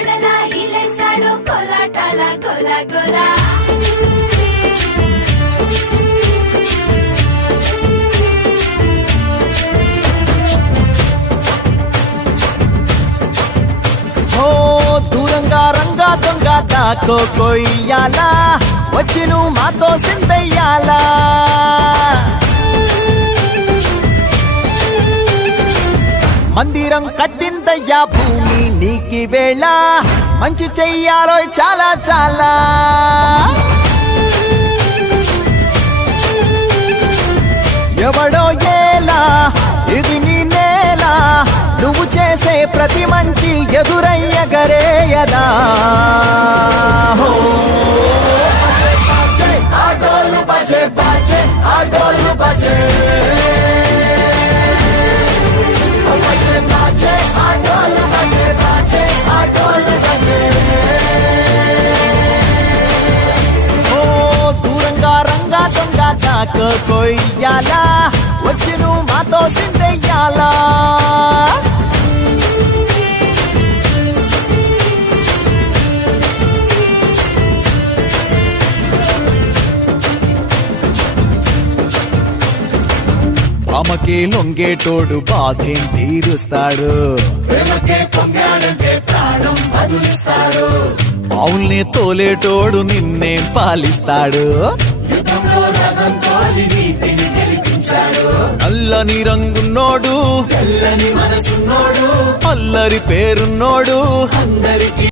వాడలా ఇలేసాడు కోలాటాల గోలా గోలా దూరంగా రంగా దొంగ దాకో కొయ్యాలా వచ్చి నువ్వు మాతో సిందయ్యాలా మందిరం కట్టిందయ్యా భూమి నీకి వేళ మంచి చెయ్యాలో చాలా చాలా ఎవడో ఏలా ఇది నీ నేల నువ్వు చేసే ప్రతి మంచి ఎదురయ్యగరేయదా ఆటోలు బజే బజే ఆటోలు బజే ఆటోలు బజే బజే ఆటోలు బజే దూరంగా రంగా దొంగ దాకా కొయ్యాలా వచ్చి నువ్వు మాతో సిందెయ్యాలా ఆమెకే లొంగేటోడు బాధేం తీరుస్తాడు పావుల్ని తోలేటోడు నిన్నేం పాలిస్తాడు అల్లని రంగున్నోడు తెల్లని మనసున్నోడు అల్లరి పేరున్నోడు అందరికీ